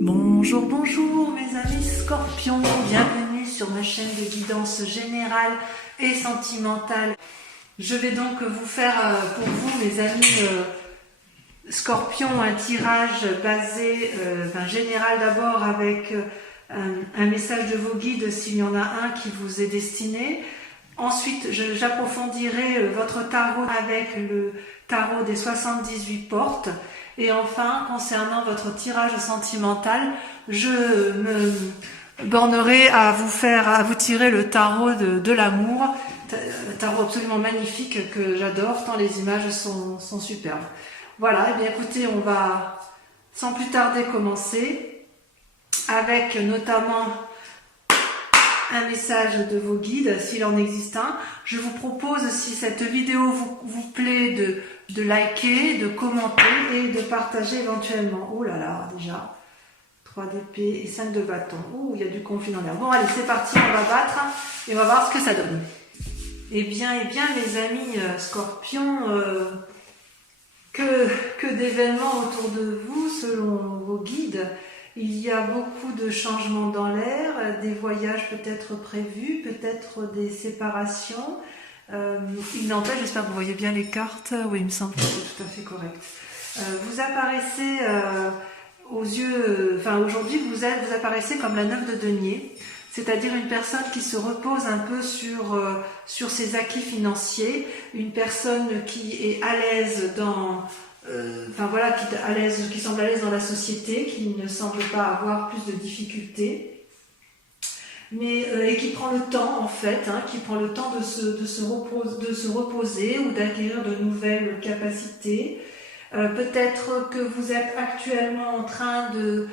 Bonjour, bonjour mes amis scorpions, bienvenue sur ma chaîne de guidance générale et sentimentale. Je vais donc vous faire pour vous mes amis scorpions un tirage basé, général d'abord avec un message de vos guides s'il y en a un qui vous est destiné. Ensuite j'approfondirai votre tarot avec le tarot des 78 portes. Et enfin, concernant votre tirage sentimental, je me bornerai à vous tirer le tarot de l'amour, un tarot absolument magnifique que j'adore, tant les images sont superbes. Voilà, et bien écoutez, on va sans plus tarder commencer avec notamment un message de vos guides, s'il en existe un. Je vous propose, si cette vidéo vous plaît, de liker, de commenter et de partager éventuellement. Oh là là, déjà, 3 d'épée et 5 de bâton. Oh, il y a du conflit dans l'air. Bon, allez, c'est parti, on va battre et on va voir ce que ça donne. Eh bien, mes amis scorpions, que d'événements autour de vous, selon vos guides. Il y a beaucoup de changements dans l'air, des voyages peut-être prévus, peut-être des séparations. Il n'empêche, j'espère que vous voyez bien les cartes. Oui, il me semble que c'est tout à fait correct. Vous apparaissez aux yeux, aujourd'hui vous apparaissez comme la 9 de denier, c'est-à-dire une personne qui se repose un peu sur ses acquis financiers, une personne qui est à l'aise qui semble à l'aise dans la société, qui ne semble pas avoir plus de difficultés, et qui prend le temps en fait, qui prend le temps de se reposer ou d'acquérir de nouvelles capacités. Peut-être que vous êtes actuellement en train de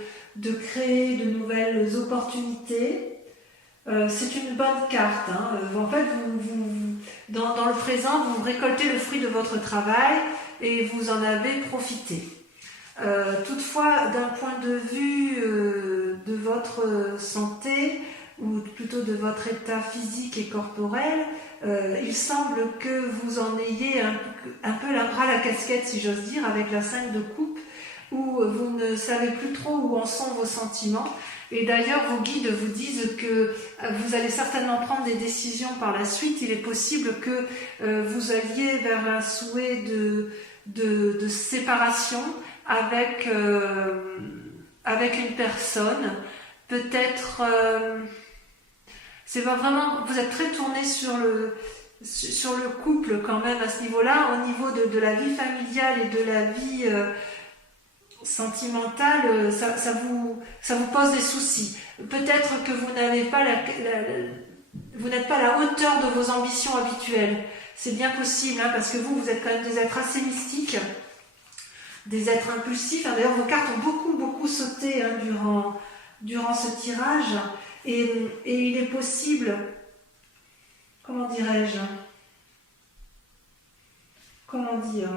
créer de nouvelles opportunités. C'est une bonne carte. En fait, dans le présent, vous récoltez le fruit de votre travail et vous en avez profité. Toutefois, d'un point de vue de votre santé, ou plutôt de votre état physique et corporel, il semble que vous en ayez un peu la bras à la casquette, si j'ose dire, avec la 5 de coupe, où vous ne savez plus trop où en sont vos sentiments. Et d'ailleurs, vos guides vous disent que vous allez certainement prendre des décisions par la suite. Il est possible que vous alliez vers un souhait de séparation avec une personne. Peut-être, c'est vraiment, vous êtes très tourné sur le couple quand même à ce niveau-là, au niveau de la vie familiale et de la vie sentimentale, ça vous pose des soucis. Peut-être que vous n'êtes pas à la hauteur de vos ambitions habituelles. C'est bien possible, parce que vous êtes quand même des êtres assez mystiques, des êtres impulsifs. D'ailleurs, vos cartes ont beaucoup sauté durant ce tirage. Et il est possible, comment dirais-je, comment dire,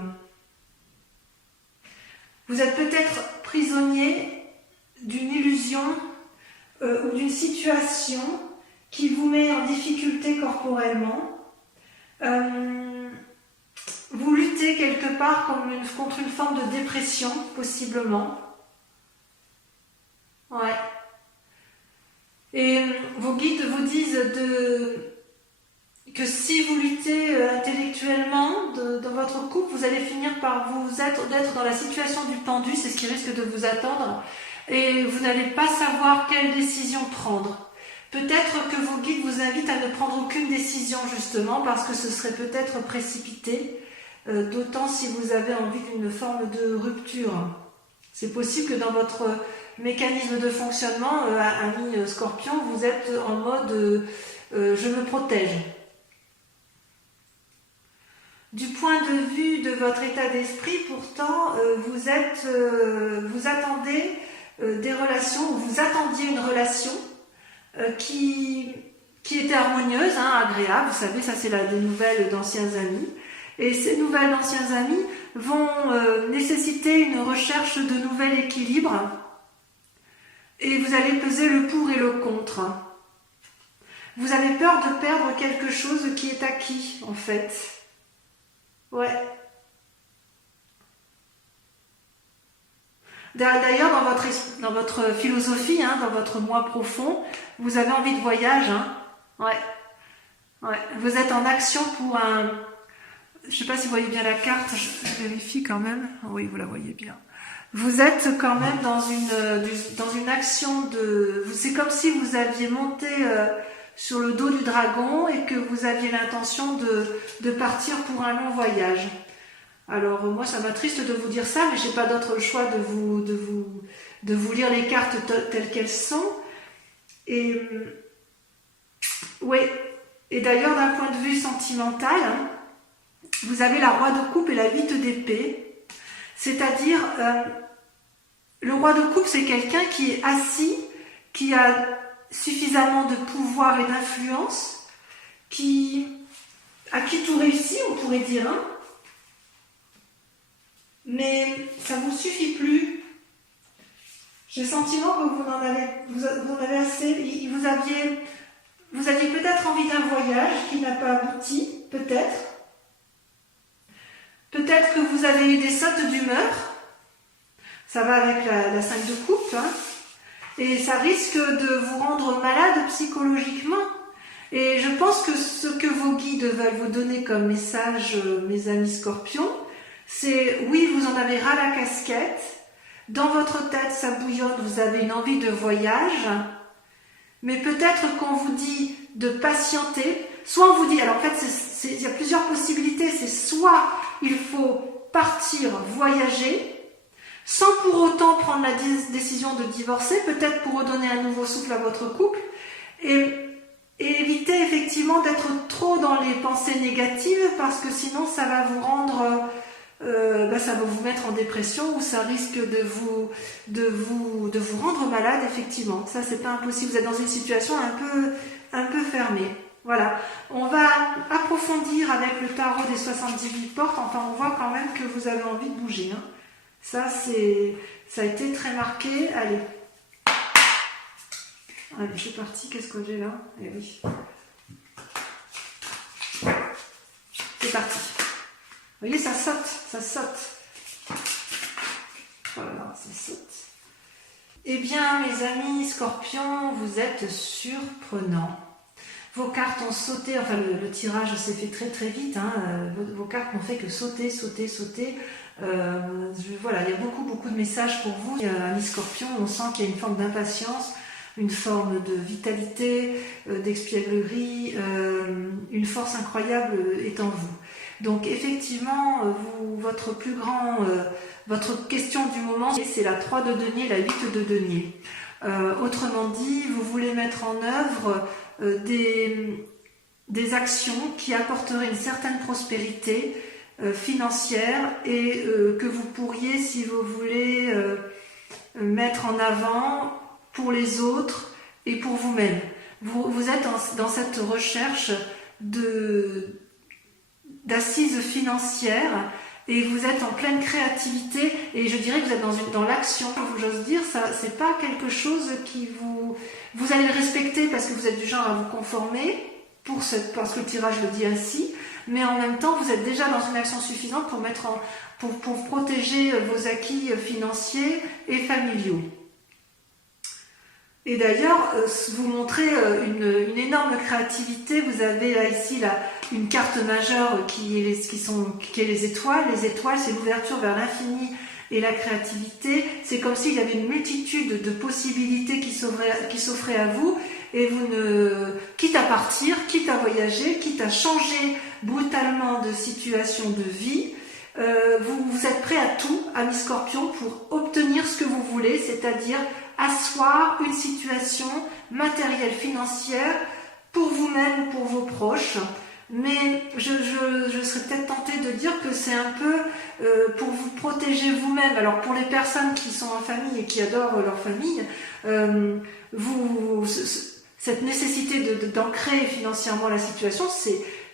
vous êtes peut-être prisonnier d'une illusion ou d'une situation qui vous met en difficulté corporellement. Vous luttez quelque part contre une forme de dépression, possiblement. Ouais. Et vos guides vous disent que si vous luttez intellectuellement dans votre couple, vous allez finir par d'être dans la situation du pendu, c'est ce qui risque de vous attendre, et vous n'allez pas savoir quelle décision prendre. Peut-être que vos guides vous invitent à ne prendre aucune décision, justement, parce que ce serait peut-être précipité, d'autant si vous avez envie d'une forme de rupture. C'est possible que dans votre mécanisme de fonctionnement, ami scorpion, vous êtes en mode je me protège. Du point de vue de votre état d'esprit, pourtant, vous attendez des relations, ou vous attendiez une relation qui était harmonieuse, agréable. Vous savez, ça c'est des nouvelles d'anciens amis. Et ces nouvelles d'anciens amis vont nécessiter une recherche de nouvel équilibre. Et vous allez peser le pour et le contre. Vous avez peur de perdre quelque chose qui est acquis, en fait. Ouais. D'ailleurs, dans votre philosophie, hein, dans votre moi profond, vous avez envie de voyage. Hein. Ouais. Ouais. Vous êtes en action pour un... Je ne sais pas si vous voyez bien la carte, je vérifie quand même. Oui, vous la voyez bien. Vous êtes quand même dans une action de... C'est comme si vous aviez monté sur le dos du dragon et que vous aviez l'intention de partir pour un long voyage. Alors moi ça m'attriste de vous dire ça, mais j'ai pas d'autre choix de vous lire les cartes telles qu'elles sont. Et oui. Et d'ailleurs d'un point de vue sentimental, hein, vous avez la roi de coupe et la 8 d'épée. C'est-à-dire le roi de coupe c'est quelqu'un qui est assis, qui a suffisamment de pouvoir et d'influence, à qui tout réussit, on pourrait dire, hein. Mais ça ne vous suffit plus. J'ai le sentiment que vous en avez assez. Vous aviez peut-être envie d'un voyage qui n'a pas abouti, peut-être. Peut-être que vous avez eu des sautes d'humeur. Ça va avec la 5 de coupe. Hein. Et ça risque de vous rendre malade psychologiquement. Et je pense que ce que vos guides veulent vous donner comme message, mes amis scorpions, c'est oui, vous en avez ras la casquette, dans votre tête ça bouillonne, vous avez une envie de voyage, mais peut-être qu'on vous dit de patienter, soit on vous dit, alors en fait il y a plusieurs possibilités, c'est soit il faut partir voyager, sans pour autant prendre la décision de divorcer, peut-être pour redonner un nouveau souffle à votre couple, et éviter effectivement d'être trop dans les pensées négatives, parce que sinon ça va vous rendre... ça va vous mettre en dépression ou ça risque de vous rendre malade, effectivement. Ça, c'est pas impossible. Vous êtes dans une situation un peu fermée. Voilà. On va approfondir avec le tarot des 78 portes. Enfin, on voit quand même que vous avez envie de bouger. Hein. Ça a été très marqué. Allez. Allez, c'est parti. Qu'est-ce que j'ai là? Eh oui. C'est parti. Vous voyez, ça saute, ça saute. Voilà, ça saute. Eh bien, mes amis scorpions, vous êtes surprenants. Vos cartes ont sauté, enfin le tirage s'est fait très très vite, hein. Vos cartes n'ont fait que sauter, sauter, sauter. Voilà, il y a beaucoup de messages pour vous. Amis scorpions, on sent qu'il y a une forme d'impatience, une forme de vitalité, d'espièglerie, une force incroyable est en vous. Donc effectivement, votre question du moment, c'est la 3 de denier, la 8 de denier. Autrement dit, vous voulez mettre en œuvre des actions qui apporteraient une certaine prospérité financière et que vous pourriez, si vous voulez, mettre en avant pour les autres et pour vous-même. Vous êtes dans cette recherche d'assises financières et vous êtes en pleine créativité et je dirais que vous êtes dans l'action, j'ose dire, ça c'est pas quelque chose qui vous allez le respecter parce que vous êtes du genre à vous conformer parce que le tirage le dit ainsi, mais en même temps vous êtes déjà dans une action suffisante pour protéger vos acquis financiers et familiaux. Et d'ailleurs, vous montrez une énorme créativité. Vous avez là ici une carte majeure qui est les étoiles. Les étoiles, c'est l'ouverture vers l'infini et la créativité. C'est comme s'il y avait une multitude de possibilités qui s'offraient à vous. Et quitte à partir, quitte à voyager, quitte à changer brutalement de situation de vie, vous êtes prêt à tout, amis scorpions, pour obtenir ce que vous voulez, c'est-à-dire asseoir une situation matérielle, financière pour vous-même ou pour vos proches. Mais je serais peut-être tentée de dire que c'est un peu pour vous protéger vous-même. Alors pour les personnes qui sont en famille et qui adorent leur famille, cette nécessité d'ancrer financièrement la situation,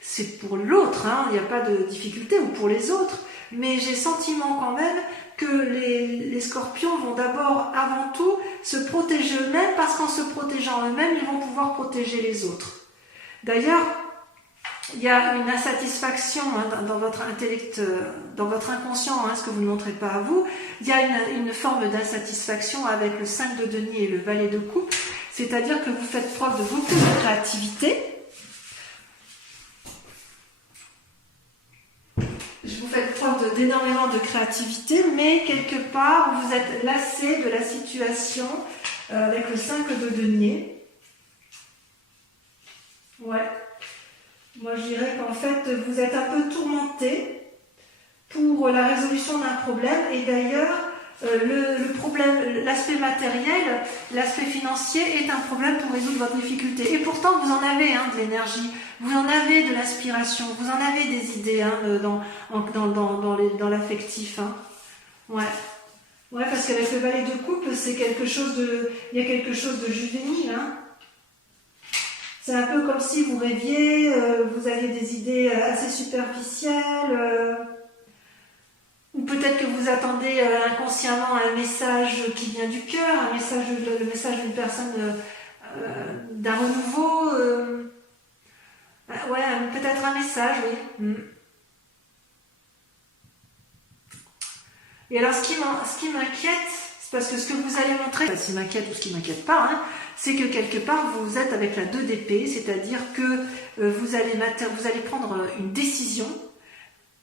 c'est pour l'autre, hein, il n'y a pas de difficulté, ou pour les autres. Mais j'ai le sentiment quand même que les scorpions vont d'abord, avant tout, se protéger eux-mêmes, parce qu'en se protégeant eux-mêmes, ils vont pouvoir protéger les autres. D'ailleurs, il y a une insatisfaction dans votre intellect, dans votre inconscient, ce que vous ne montrez pas à vous. Il y a une forme d'insatisfaction avec le 5 de denier et le valet de coupe, c'est-à-dire que vous faites preuve de beaucoup de créativité. Vous faites preuve d'énormément de créativité, mais quelque part, vous êtes lassé de la situation avec le 5 de denier. Ouais. Moi, je dirais qu'en fait, vous êtes un peu tourmenté pour la résolution d'un problème. Et d'ailleurs, le problème, l'aspect matériel, l'aspect financier est un problème pour résoudre votre difficulté. Et pourtant, vous en avez de l'énergie, vous en avez de l'inspiration, vous en avez des idées dans l'affectif. Ouais. Ouais, parce qu'avec le valet de coupe, c'est quelque chose de, il y a quelque chose de juvénile. C'est un peu comme si vous rêviez, vous aviez des idées assez superficielles, ou peut-être que vous attendez inconsciemment un message qui vient du cœur, le message d'une personne, d'un renouveau. Ouais, peut-être un message, oui. Et alors, ce qui m'inquiète, c'est parce que ce que vous allez montrer, ce qui m'inquiète ou ce qui m'inquiète pas, c'est que quelque part, vous êtes avec la 2 d'épée, c'est-à-dire que vous allez prendre une décision,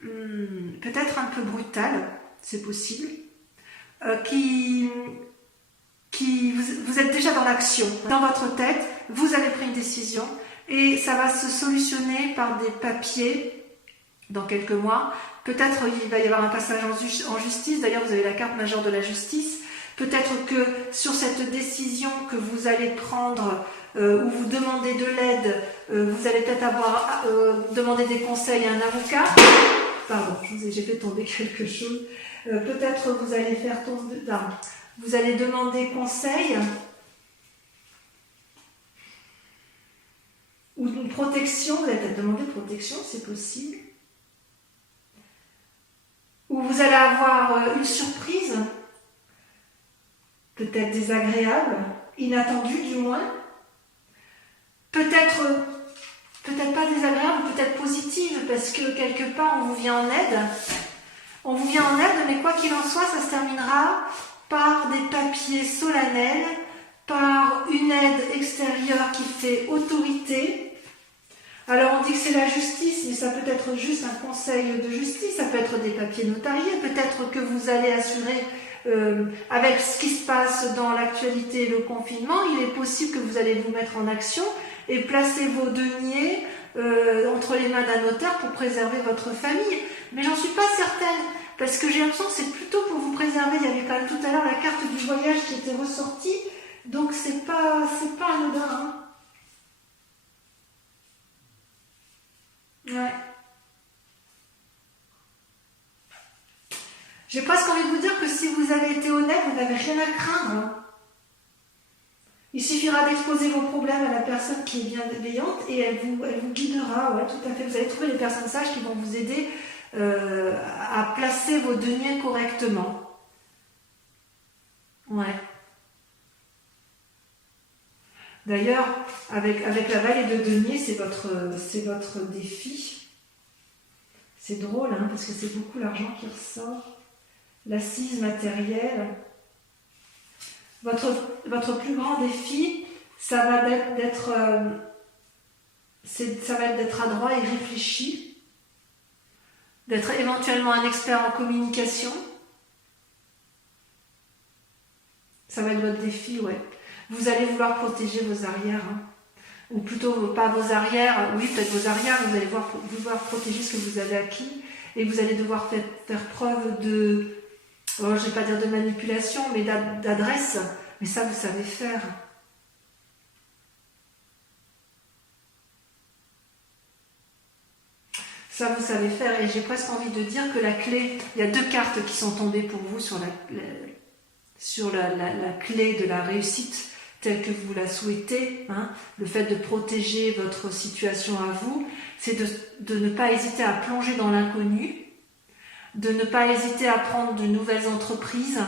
peut-être un peu brutale, c'est possible, vous êtes déjà dans l'action. Dans votre tête, vous avez pris une décision et ça va se solutionner par des papiers dans quelques mois. Peut-être il va y avoir un passage en justice, d'ailleurs vous avez la carte majeure de la justice. Peut-être que sur cette décision que vous allez prendre, où vous demandez de l'aide, vous allez peut-être avoir demandé des conseils à un avocat. Pardon, j'ai fait tomber quelque chose. Peut-être vous allez faire tomber... Non, vous allez demander conseil ou une protection. Vous allez peut-être demander protection, c'est possible. Ou vous allez avoir une surprise, peut-être désagréable, inattendue du moins, peut-être pas désagréable, peut-être positive, parce que quelque part on vous vient en aide. On vous vient en aide, mais quoi qu'il en soit, ça se terminera par des papiers solennels, par une aide extérieure qui fait autorité. Alors on dit que c'est la justice, mais ça peut être juste un conseil de justice, ça peut être des papiers notariés, peut-être que vous allez assurer, avec ce qui se passe dans l'actualité et le confinement, il est possible que vous allez vous mettre en action et placer vos deniers entre les mains d'un notaire pour préserver votre famille. Mais j'en suis pas certaine, parce que j'ai l'impression que c'est plutôt pour vous préserver. Il y avait quand même tout à l'heure la carte du voyage qui était ressortie, donc c'est pas anodin. Ouais. J'ai presque envie de vous dire que si vous avez été honnête, vous n'avez rien à craindre. Il suffira d'exposer vos problèmes à la personne qui est bienveillante et elle vous guidera. Ouais, tout à fait. Vous allez trouver les personnes sages qui vont vous aider à placer vos deniers correctement. Ouais. D'ailleurs, avec la vallée de denier, c'est votre défi. C'est drôle, parce que c'est beaucoup l'argent qui ressort. L'assise matérielle. Votre plus grand défi, ça va être d'être adroit et réfléchi, d'être éventuellement un expert en communication. Ça va être votre défi, ouais. Vous allez vouloir protéger vos arrières, ou plutôt pas vos arrières, oui peut-être vos arrières, vous allez vouloir protéger ce que vous avez acquis, et vous allez devoir faire preuve de, je ne vais pas dire de manipulation, mais d'adresse, mais ça vous savez faire. Ça vous savez faire, et j'ai presque envie de dire que la clé, il y a 2 cartes qui sont tombées pour vous sur la clé de la réussite telle que vous la souhaitez, le fait de protéger votre situation à vous, c'est de ne pas hésiter à plonger dans l'inconnu, de ne pas hésiter à prendre de nouvelles entreprises,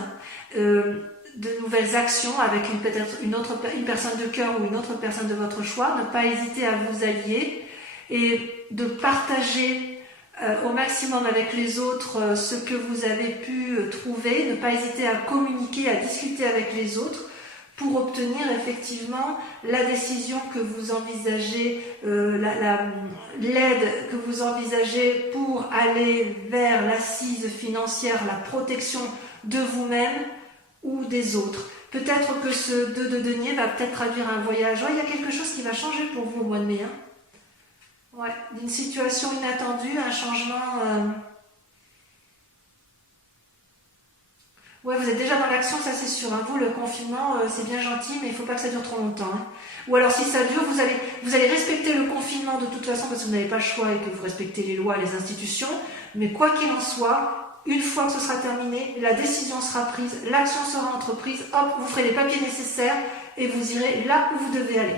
de nouvelles actions avec peut-être une personne de cœur ou une autre personne de votre choix, ne pas hésiter à vous allier et de partager au maximum avec les autres ce que vous avez pu trouver, ne pas hésiter à communiquer, à discuter avec les autres pour obtenir effectivement la décision que vous envisagez, l'aide que vous envisagez pour aller vers l'assise financière, la protection de vous-même ou des autres. Peut-être que ce 2 de denier va peut-être traduire un voyage. Ouais, il y a quelque chose qui va changer pour vous au mois de mai. Hein. Ouais, d'une situation inattendue, un changement... Ouais, vous êtes déjà dans l'action, ça c'est sûr. Hein. Vous, le confinement, c'est bien gentil, mais il ne faut pas que ça dure trop longtemps. Hein. Ou alors, si ça dure, vous allez respecter le confinement de toute façon parce que vous n'avez pas le choix et que vous respectez les lois, les institutions. Mais quoi qu'il en soit, une fois que ce sera terminé, la décision sera prise, l'action sera entreprise, hop, vous ferez les papiers nécessaires et vous irez là où vous devez aller.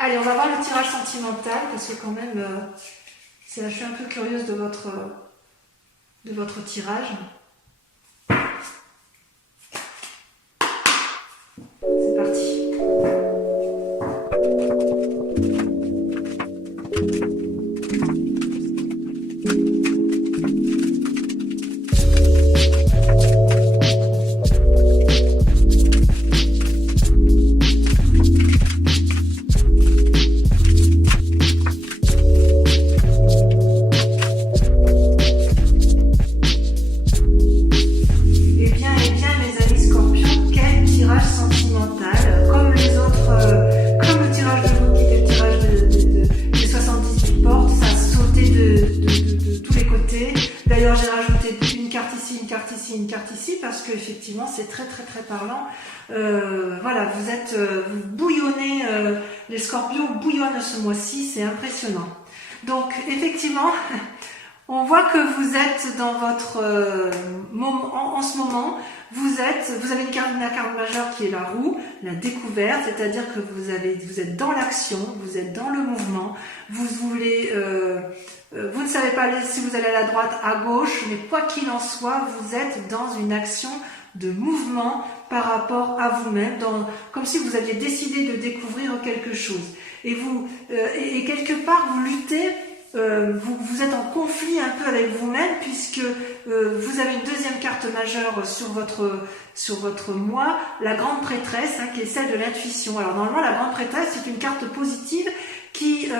Allez, on va voir le tirage sentimental parce que quand même, je suis un peu curieuse de votre tirage. C'est parti. Effectivement, c'est très parlant. Voilà, vous bouillonnez, les scorpions bouillonnent ce mois-ci, c'est impressionnant. Donc, effectivement, on voit que vous êtes dans votre moment, en ce moment, vous avez une carte majeure qui est la roue, la découverte, c'est-à-dire que vous êtes dans l'action, vous êtes dans le mouvement, vous ne savez pas si vous allez à la droite, à gauche, mais quoi qu'il en soit, vous êtes dans une action de mouvement par rapport à vous-même, comme si vous aviez décidé de découvrir quelque chose. Et quelque part, vous luttez, vous êtes en conflit un peu avec vous-même, puisque vous avez une deuxième carte majeure sur votre moi, la grande prêtresse, hein, qui est celle de l'intuition. Alors normalement, la grande prêtresse, c'est une carte positive qui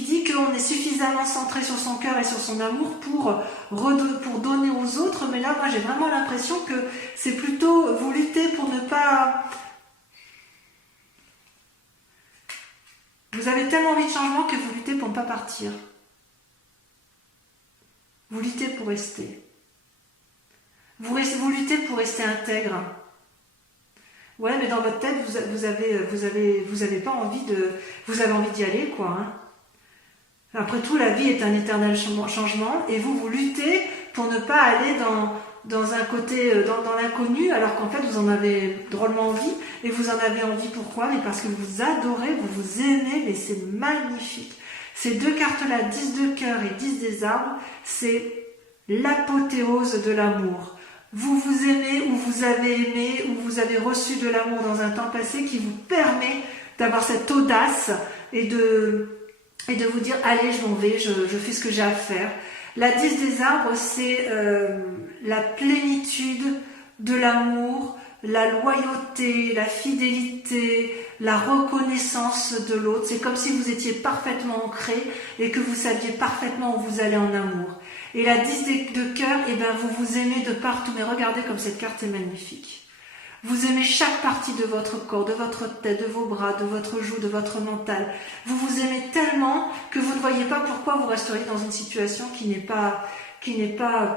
dit qu'on est suffisamment centré sur son cœur et sur son amour pour donner aux autres, mais là, moi, j'ai vraiment l'impression que c'est plutôt vous luttez pour ne pas... Vous avez tellement envie de changement que vous luttez pour ne pas partir. Vous luttez pour rester. Vous luttez pour rester intègre. Ouais, mais dans votre tête, vous avez pas envie de... Vous avez envie d'y aller, quoi, hein. Après tout, la vie est un éternel changement et vous luttez pour ne pas aller dans un côté, dans l'inconnu, alors qu'en fait, vous en avez drôlement envie. Et vous en avez envie pourquoi? Mais parce que vous adorez, vous aimez, mais c'est magnifique. Ces deux cartes-là, 10 de cœur et 10 des arbres, c'est l'apothéose de l'amour. Vous vous aimez ou vous avez aimé ou vous avez reçu de l'amour dans un temps passé qui vous permet d'avoir cette audace et de vous dire allez, je m'en vais, je fais ce que j'ai à faire. La 10 des arbres, c'est la plénitude de l'amour, la loyauté, la fidélité, la reconnaissance de l'autre. C'est comme si vous étiez parfaitement ancré et que vous saviez parfaitement où vous allez en amour. Et la 10 de cœur, eh ben, vous vous aimez de partout. Mais regardez comme cette carte est magnifique. Vous aimez chaque partie de votre corps, de votre tête, de vos bras, de votre joue, de votre mental. Vous vous aimez tellement que vous ne voyez pas pourquoi vous resteriez dans une situation qui n'est pas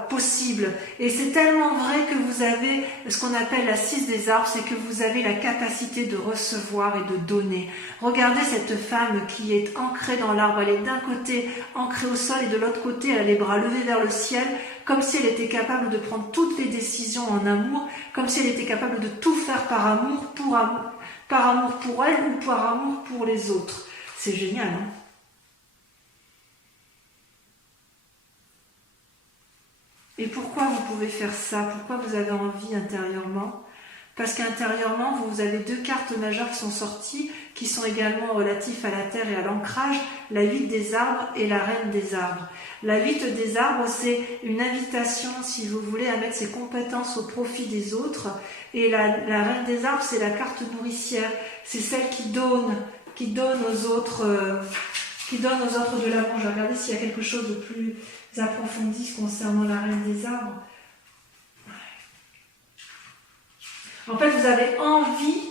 possible. Et c'est tellement vrai que vous avez ce qu'on appelle la 6 des arbres, c'est que vous avez la capacité de recevoir et de donner. Regardez cette femme qui est ancrée dans l'arbre. Elle est d'un côté ancrée au sol et de l'autre côté elle a les bras levés vers le ciel, comme si elle était capable de prendre toutes les décisions en amour, comme si elle était capable de tout faire par amour pour elle ou par amour pour les autres. C'est génial, hein? Et pourquoi vous pouvez faire ça? Pourquoi vous avez envie intérieurement? parce qu'intérieurement, vous avez deux cartes majeures qui sont sorties, qui sont également relatifs à la terre et à l'ancrage, la 8 des arbres et la reine des arbres. La 8 des arbres, c'est une invitation, si vous voulez, à mettre ses compétences au profit des autres. Et la reine des arbres, c'est la carte nourricière. C'est celle qui donne aux autres, de l'amour. Je vais regarder s'il y a quelque chose de plus approfondi concernant la reine des arbres. En fait, vous avez envie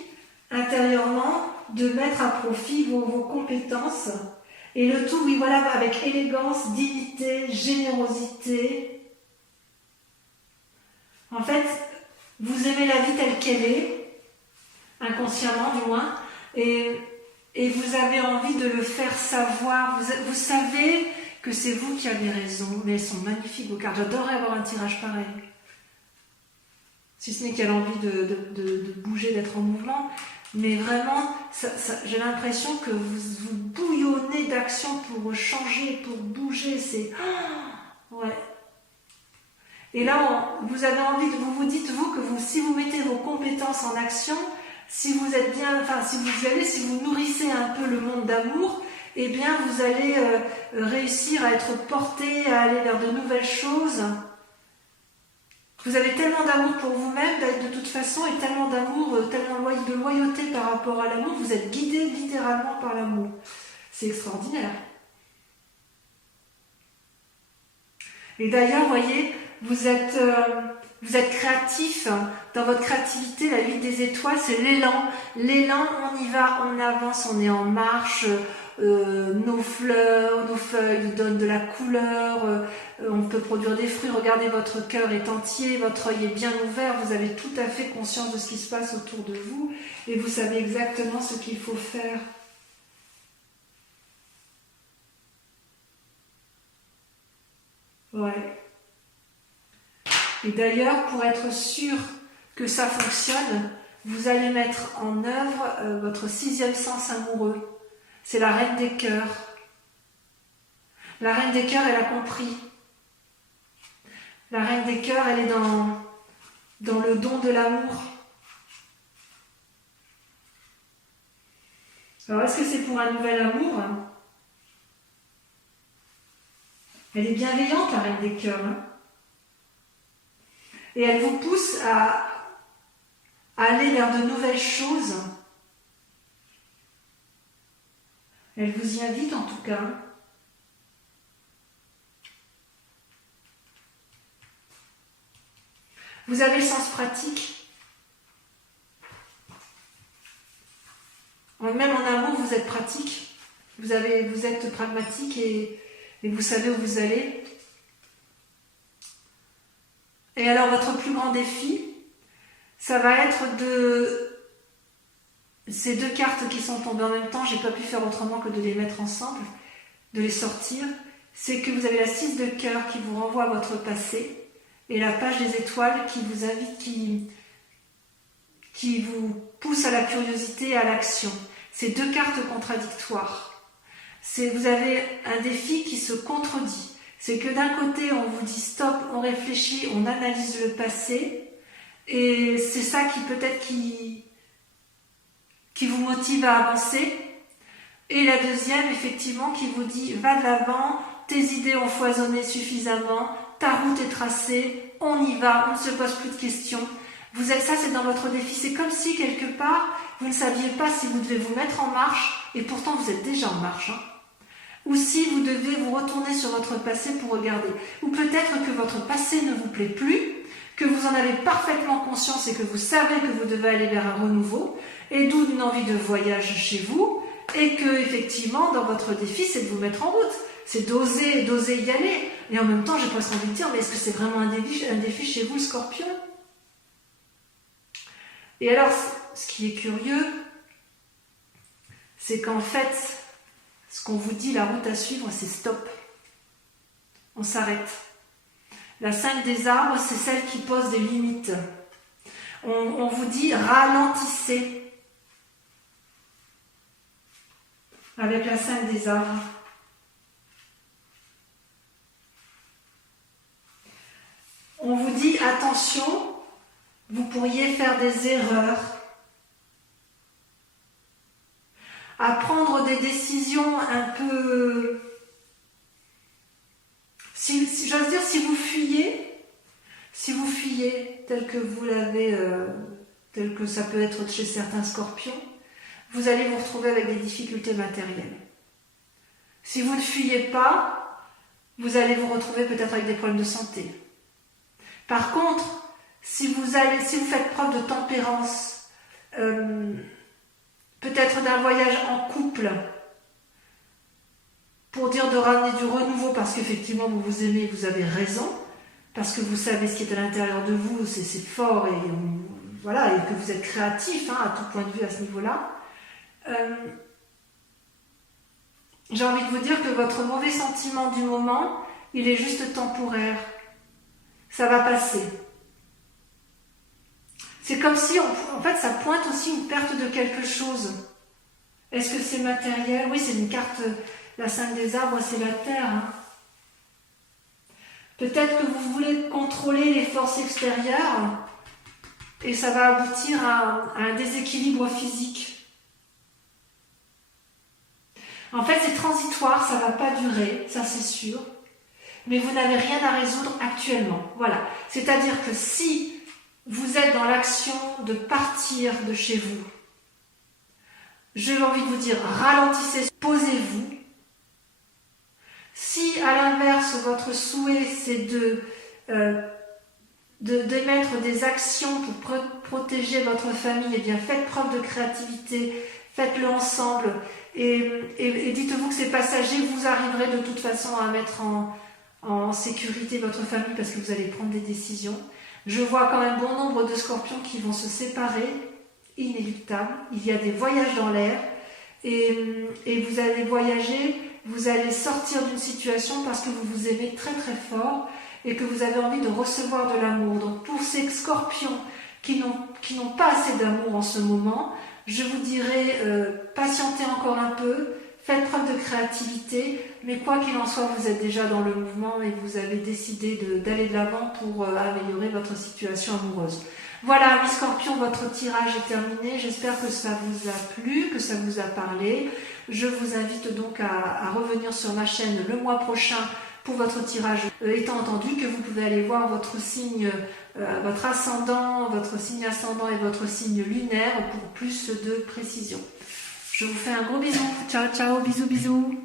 intérieurement de mettre à profit vos compétences. Et le tout, oui, voilà, avec élégance, dignité, générosité. En fait, vous aimez la vie telle qu'elle est, inconsciemment du moins, et vous avez envie de le faire savoir. Vous savez que c'est vous qui avez raison, mais elles sont magnifiques vos cartes. J'adorerais avoir un tirage pareil. Si ce n'est qu'elle a envie de bouger, d'être en mouvement. Mais vraiment, j'ai l'impression que vous bouillonnez d'action pour changer, pour bouger. C'est... ouais. Et là, vous avez envie de... Vous dites, que si vous mettez vos compétences en action, si vous êtes bien... Enfin, si vous nourrissez un peu le monde d'amour, eh bien, vous allez réussir à être porté, à aller vers de nouvelles choses. Vous avez tellement d'amour pour vous-même, de toute façon, et tellement d'amour, tellement de loyauté par rapport à l'amour, vous êtes guidé littéralement par l'amour. C'est extraordinaire. Et d'ailleurs, vous voyez, vous êtes créatif. Dans votre créativité, la 8 des étoiles, c'est l'élan. L'élan, on y va, on avance, on est en marche. Nos fleurs, nos feuilles donnent de la couleur, on peut produire des fruits. Regardez, votre cœur est entier, votre œil est bien ouvert, vous avez tout à fait conscience de ce qui se passe autour de vous et vous savez exactement ce qu'il faut faire. Ouais. Et d'ailleurs, pour être sûr que ça fonctionne, vous allez mettre en œuvre votre 6e sens amoureux. C'est la reine des cœurs. La reine des cœurs, elle a compris. La reine des cœurs, elle est dans le don de l'amour. Alors, est-ce que c'est pour un nouvel amour? Elle est bienveillante, la reine des cœurs. Et elle vous pousse à aller vers de nouvelles choses. Elle vous y invite en tout cas. Vous avez le sens pratique. Même en amour, vous êtes pratique. Vous êtes pragmatique et vous savez où vous allez. Et alors, votre plus grand défi, ça va être de... Ces deux cartes qui sont tombées en même temps, j'ai pas pu faire autrement que de les mettre ensemble, de les sortir. C'est que vous avez la 6 de cœur qui vous renvoie à votre passé et la page des étoiles qui vous invite, qui vous pousse à la curiosité et à l'action. C'est deux cartes contradictoires. Vous avez un défi qui se contredit. C'est que d'un côté, on vous dit stop, on réfléchit, on analyse le passé et c'est ça qui peut-être qui vous motive à avancer. Et la deuxième, effectivement, qui vous dit va de l'avant, tes idées ont foisonné suffisamment, ta route est tracée, on y va, on ne se pose plus de questions. Ça, c'est dans votre défi. C'est comme si, quelque part, vous ne saviez pas si vous devez vous mettre en marche, et pourtant vous êtes déjà en marche. Ou si vous devez vous retourner sur votre passé pour regarder. Ou peut-être que votre passé ne vous plaît plus, que vous en avez parfaitement conscience et que vous savez que vous devez aller vers un renouveau, et d'où une envie de voyage chez vous, et que, effectivement, dans votre défi, c'est de vous mettre en route. C'est d'oser y aller. Et en même temps, j'ai presque envie de dire, mais est-ce que c'est vraiment un défi chez vous, le Scorpion? Et alors, ce qui est curieux, c'est qu'en fait, ce qu'on vous dit, la route à suivre, c'est stop. On s'arrête. La 5 des arbres, c'est celle qui pose des limites. On vous dit ralentissez. Avec la 5 des arbres. On vous dit attention, Vous pourriez faire des erreurs, à prendre des décisions un peu... Si j'ose dire, si vous fuyez tel que vous l'avez, tel que ça peut être chez certains scorpions, vous allez vous retrouver avec des difficultés matérielles. Si vous ne fuyez pas, vous allez vous retrouver peut-être avec des problèmes de santé. Par contre, si vous faites preuve de tempérance, peut-être d'un voyage en couple, pour dire de ramener du renouveau, parce qu'effectivement vous vous aimez, vous avez raison, parce que vous savez ce qui est à l'intérieur de vous, c'est fort, et voilà, et que vous êtes créatif à tout point de vue à ce niveau-là. J'ai envie de vous dire que votre mauvais sentiment du moment, il est juste temporaire. Ça va passer. C'est comme si, en fait, ça pointe aussi une perte de quelque chose. Est-ce que c'est matériel? Oui, c'est une carte, la 5 des arbres, c'est la terre. Peut-être que vous voulez contrôler les forces extérieures et ça va aboutir à un déséquilibre physique. En fait, c'est transitoire, ça ne va pas durer, ça c'est sûr. Mais vous n'avez rien à résoudre actuellement. Voilà. C'est-à-dire que si vous êtes dans l'action de partir de chez vous, j'ai envie de vous dire, ralentissez, posez-vous. Si à l'inverse, votre souhait c'est d'émettre des actions pour protéger votre famille, eh bien faites preuve de créativité, faites-le ensemble et dites-vous que c'est passager, vous arriverez de toute façon à mettre en sécurité votre famille parce que vous allez prendre des décisions. Je vois quand même bon nombre de scorpions qui vont se séparer, inéluctable. Il y a des voyages dans l'air et vous allez voyager, vous allez sortir d'une situation parce que vous vous aimez très très fort et que vous avez envie de recevoir de l'amour. Donc pour ces scorpions qui n'ont pas assez d'amour en ce moment, je vous dirais patientez encore un peu, faites preuve de créativité, mais quoi qu'il en soit, vous êtes déjà dans le mouvement et vous avez décidé d'aller de l'avant pour améliorer votre situation amoureuse. Voilà, mes scorpions, votre tirage est terminé. J'espère que ça vous a plu, que ça vous a parlé. Je vous invite donc à revenir sur ma chaîne le mois prochain pour votre tirage, étant entendu que vous pouvez aller voir votre signe, votre ascendant, votre signe ascendant et votre signe lunaire pour plus de précision. Je vous fais un gros bisou. Ciao, ciao, bisous, bisous.